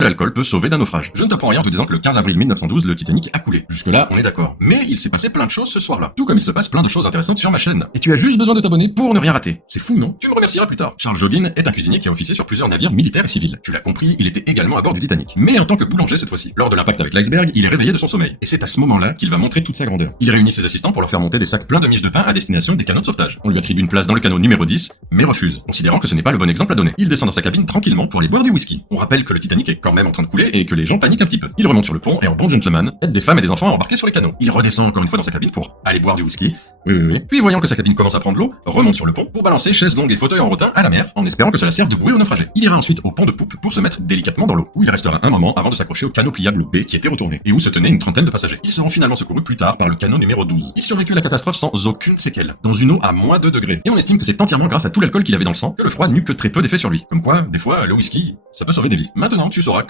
L'alcool peut sauver d'un naufrage. Je ne t'apprends rien en te disant que le 15 avril 1912, le Titanic a coulé. Jusque-là, on est d'accord. Mais il s'est passé plein de choses ce soir-là. Tout comme il se passe plein de choses intéressantes sur ma chaîne. Et tu as juste besoin de t'abonner pour ne rien rater. C'est fou, non? Tu me remercieras plus tard. Charles Joguin est un cuisinier qui a officié sur plusieurs navires militaires et civils. Tu l'as compris, il était également à bord du Titanic. Mais en tant que boulanger cette fois-ci. Lors de l'impact avec l'iceberg, il est réveillé de son sommeil. Et c'est à ce moment-là qu'il va montrer toute sa grandeur. Il réunit ses assistants pour leur faire monter des sacs pleins de miches de pain à destination des canots de sauvetage. On lui attribue une place dans le canot numéro 10, mais refuse, considérant que ce n'est pas le bon exemple à donner. Il descend dans sa cabine tranquillement pour aller boire du whisky. On rappelle que le Titanic est quand même en train de couler et que les gens paniquent un petit peu. Il remonte sur le pont et en bon gentleman, aide des femmes et des enfants à embarquer sur les canots. Il redescend encore une fois dans sa cabine pour aller boire du whisky. Oui. Puis voyant que sa cabine commence à prendre l'eau, remonte sur le pont pour balancer chaises longues et fauteuils en rotin à la mer, en espérant que cela serve de bruit aux naufragés. Il ira ensuite au pont de poupe pour se mettre délicatement dans l'eau, où il restera un moment avant de s'accrocher au canot pliable B qui était retourné, et où se tenait une trentaine de passagers. Ils seront finalement secourus plus tard par le canot numéro 12. Il survécut à la catastrophe sans aucune séquelle, dans une eau à moins de degrés. Et on estime que c'est entièrement grâce à tout l'alcool qu'il avait dans le sang que le froid n'eut que très peu d'effet sur lui. Comme quoi, des fois, le whisky, ça peut sauver des vies. Maintenant, tu sauras